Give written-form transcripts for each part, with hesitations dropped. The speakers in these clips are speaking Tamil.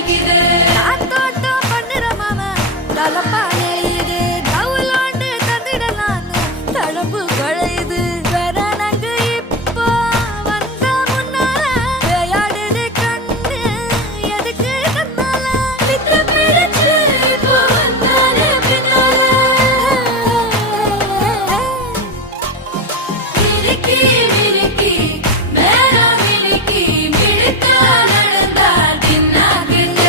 சிரிக்குது தோட்டம் பண்ணுற மாமா தலப்பா நெளியுது தவுலாண்டு தந்திடலான்னு தழம்பு குழையுது வெறனங்கு இப்போ வந்த முன்னால விளையாடுது கண்ணு எதுக்கு தன்னால வித்து பிடிச்சு இப்போ வந்தாலே பின்னால மினுக்கி மினுக்கி மேல மினுக்கி மினுக்கா நடந்தா தின்னாக்குங்க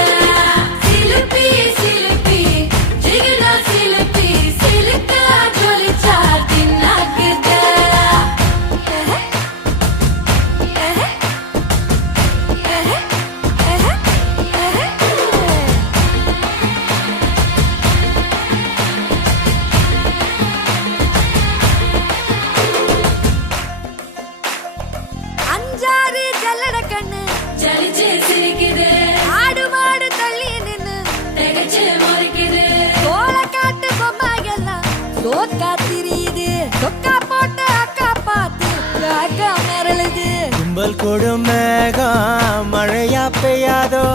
சிலுப்பி சிலுப்பி ஜிகினா சிலுப்பி சிலுக்கா ஜொலிச்சா தின்னாக்குங்க அஞ்சாறு ஜல்லட கண்ணு ஜலிச்சு சிரிக்குது ஆடு மாடு தள்ளி நின்னு திகச்சு முறைக்குது தோளை காட்டு பொம்மைகள்லாம் சோக்கா திரியுது சொக்கா போட்டு அக்கா பார்த்து காக்கா மிரளுது கும்பல் கொடும் மேகம் மழையா பெய்யாதோ